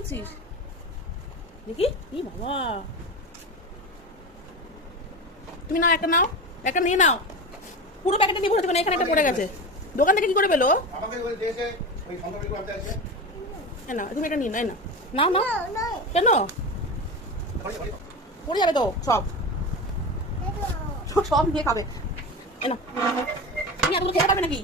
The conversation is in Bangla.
করছিস দেখি? ই বাবা, তুমি নাও, একটা নাও, একটা নিয়ে নাও। পুরো প্যাকেটটা নিয়ে বসে দেবে না, এখানে একটা পড়ে গেছে। দোকান থেকে কি করে পেলো? না তুমি এটা নিয়ে নাও, নাও নাও। কেন পড়ে যাবে তো? সব সব নিয়ে খাবে। না তুমি এতগুলো খেতে পারবে নাকি?